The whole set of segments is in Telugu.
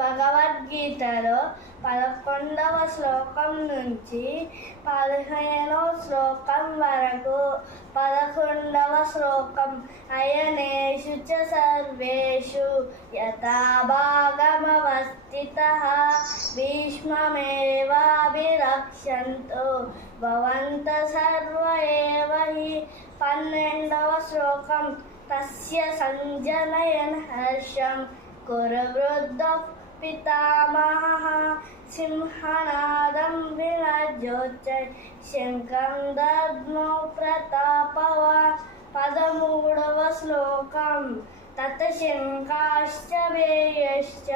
భగవద్గీతలో 11వ శ్లోకం నుంచి 15వ శ్లోకం వరకు. 11వ శ్లోకం అయనేషు చ సర్వేషు యథాభాగమవస్థితః భీష్మమేవాభిరక్ష్యంతో భవంతః సర్వ ఏవ హి. 12వ శ్లోకం తస్య సంజనయన్ హర్షం కురువృద్ధః పితామహః సింహనాదం వినజ్యోత్సై శంఖం దద్మౌ ప్రతాపవాన్. 13వ శ్లోకం తత్ శంఖాశ్చ భేయశ్చ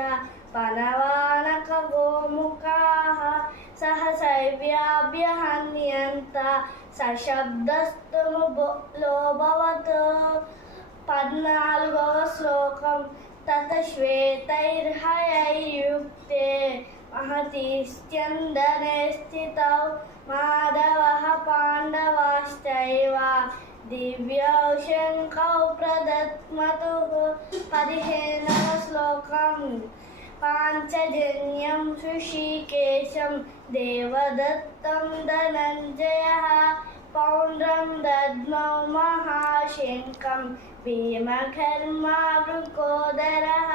పనవానక గోముఖాః సహసైవ్యాభ్యహన్యంత సశబ్దస్తు లోభవత్. 14వ శ్లోకం తత్ శ్వేతైర్హయైర్యుక్తే మహతి స్యందనే స్థితౌ మాధవః పాండవాశ్చైవ దివ్యౌ శంఖౌ ప్రదద్మతుః. 15వ శ్లోకం పాంచజన్యం హృషీకేశం దేవదత్తం ధనంజయః పౌండ్రం దద్మౌ మహాశంఖం భీమకర్మా వృకోదరః.